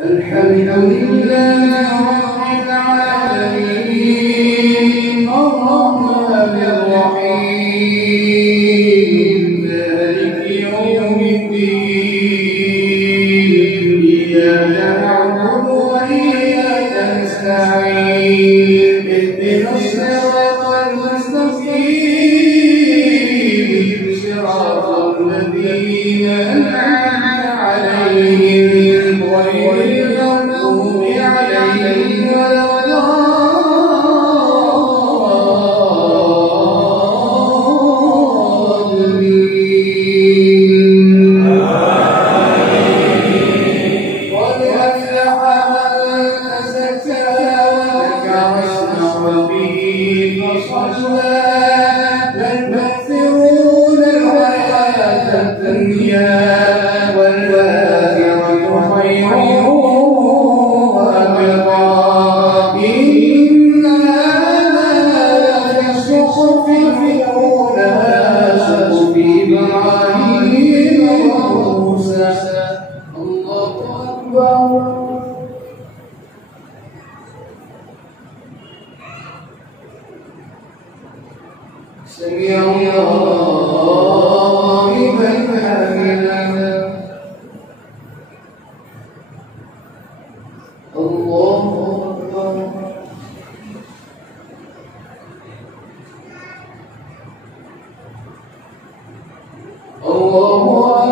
الحمد لله رب العالمين الرحمن الرحيم مالك يوم الدين إياك نعبد وإياك نستعين اهدنا الصراط المستقيم صراط الذين أنعمت عليهم غير المغضوب عليهم ولا الضالين. قد أفلح من تزكى وذكر اسم ربه فصلى بل تؤثرون الحياة الدنيا والآخرة خير وأبقى إن هذا لفي الصحف الأولى صحف إبراهيم وموسى. الله أكبر. سمع الله لمن حمده. الله أكبر. الله أكبر.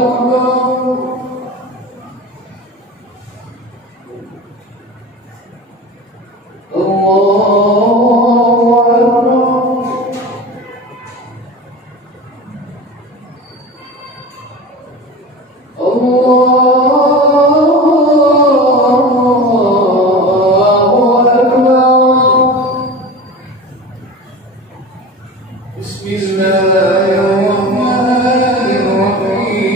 بسم الله الرحمن الرحيم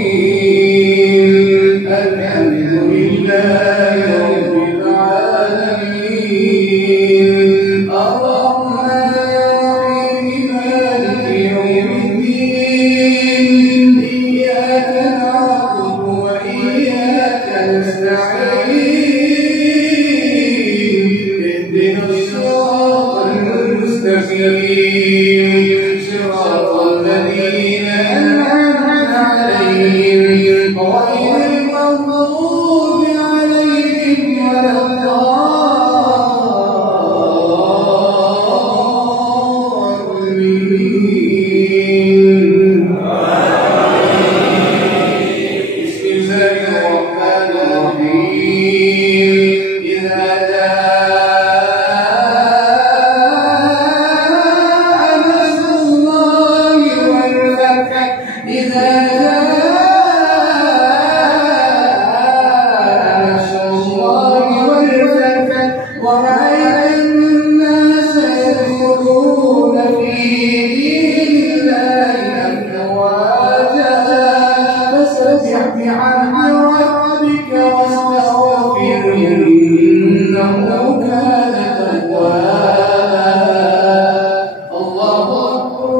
الحمد لله رب العالمين الرحمن الرحيم مالك يوم الدين إياك نعبد وإياك نستعين اهدنا الصراط المستقيم صراط الذين أنعمت عليهم غير المغضوب عليهم ولا الضالين. بسم الله الرحمن الرحيم إذا ورأيت الناس يدخلون في دين الله أفواجا فسبح بحمد ربك واستغفره إنه كان توابا. الله أكبر.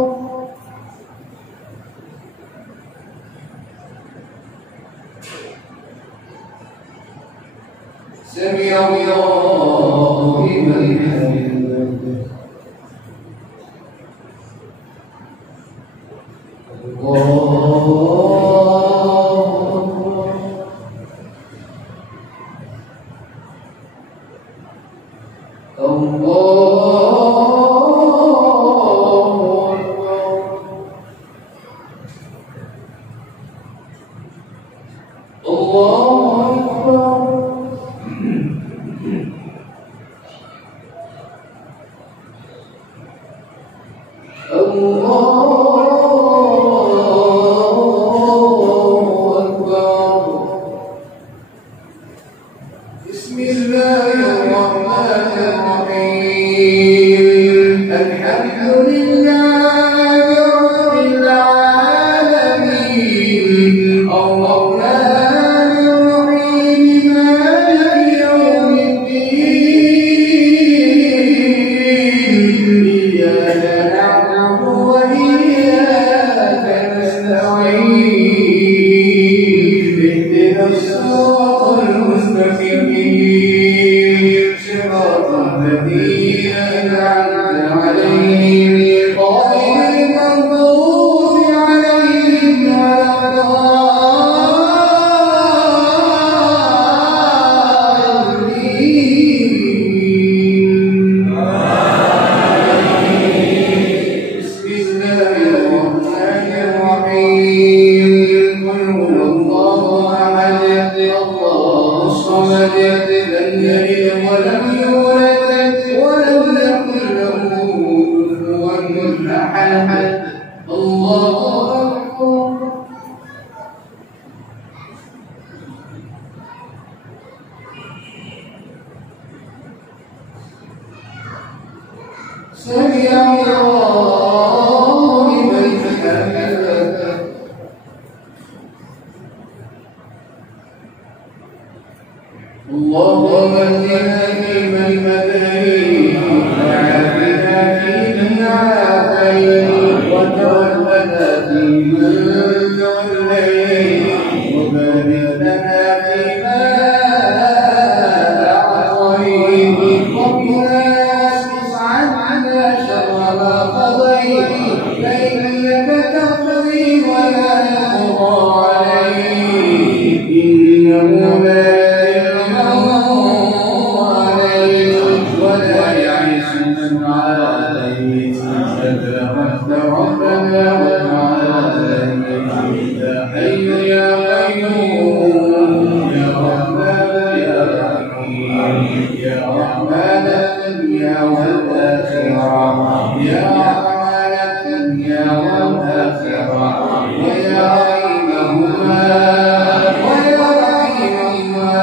سمع الله لمن حمده. بسم الله الرحمن الرحيم الحمد لله رب العالمين الرحمن الرحيم الصراط المستقيم صراط الذين أنعمت عليهم غير المغضوب عليهم ولا سمع الله لمن حمده اللهم اهدنا فيمن هديت وعافنا فيمن عافيت وتولنا فيمن توليت وبارك لنا فيما أعطيت وقنا واصرف عنا شر ما قضيت فإنك تقضي ولا يقضى عليك إنه لا ربنا وتعالى يا حي يا قيوم يا رحمن يا رحيم يا رحمن الدنيا والآخرة يا رحمن الدنيا والآخرة ويا رحيمهما ويا رحيمهما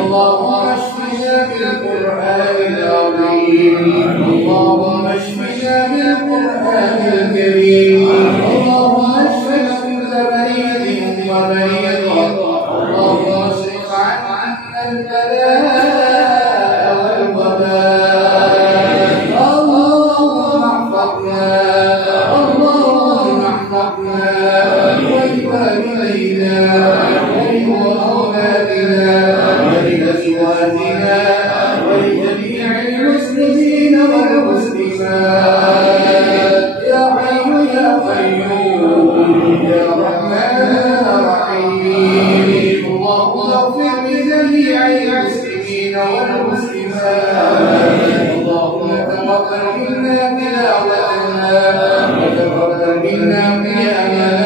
اللهم اشفنا بالقرآن العظيم اللهم اشفنا بالقرآن الكريم اللهم اشف كل مريض ومريضة اللهم اصرف عنا البلاء والوباء اللهم احفظنا اللهم احفظنا ولوالدينا ولأولادنا ولأزواجنا ولجميع المسلمين والمسلمات يا حي يا قيوم يا رحمن الرحيم اللهم اغفر لجميع المسلمين والمسلمات اللهم تقبل منا تلاوتنا وتقبل منا قيامنا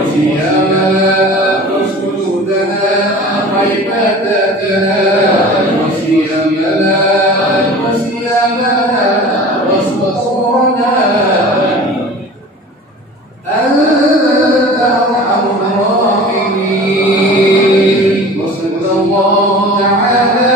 وصيامنا وسجودنا وعباداتنا وصيامنا واصبرنا أنت أرحم الراحمين وصلى الله تعالى